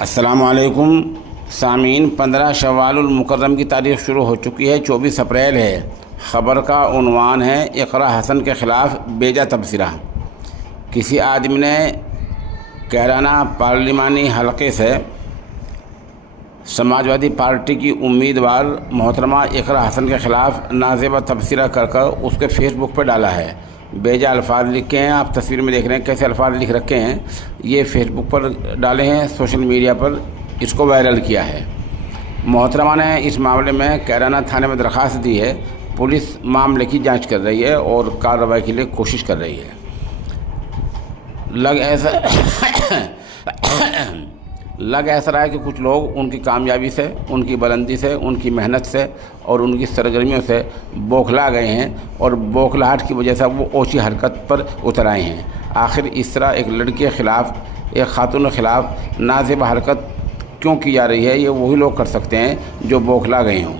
السلام علیکم سامعین، 15 شوال المکرم کی تاریخ شروع ہو چکی ہے، 24 اپریل ہے۔ خبر کا عنوان ہے اقرا حسن کے خلاف بیجا تبصرہ۔ کسی آدمی نے کیرانہ پارلیمانی حلقے سے سماجوادی پارٹی کی امیدوار محترمہ اقرا حسن کے خلاف نازیبہ تبصرہ کر اس کے فیس بک پہ ڈالا ہے۔ بیجا الفاظ لکھے ہیں، آپ تصویر میں دیکھ رہے ہیں کیسے الفاظ لکھ رکھے ہیں۔ یہ فیس بک پر ڈالے ہیں، سوشل میڈیا پر اس کو وائرل کیا ہے۔ محترمہ نے اس معاملے میں کیرانہ تھانے میں درخواست دی ہے۔ پولیس معاملے کی جانچ کر رہی ہے اور کارروائی کے لیے کوشش کر رہی ہے۔ لگ ایسا رہا ہے کہ کچھ لوگ ان کی کامیابی سے، ان کی بلندی سے، ان کی محنت سے اور ان کی سرگرمیوں سے بوکھلا گئے ہیں اور بوکھلاہٹ کی وجہ سے وہ اونچی حرکت پر اتر آئے ہیں۔ آخر اس طرح ایک لڑکی کے خلاف، ایک خاتون کے خلاف نازیبہ حرکت کیوں کی جا رہی ہے؟ یہ وہی لوگ کر سکتے ہیں جو بوکھلا گئے ہوں۔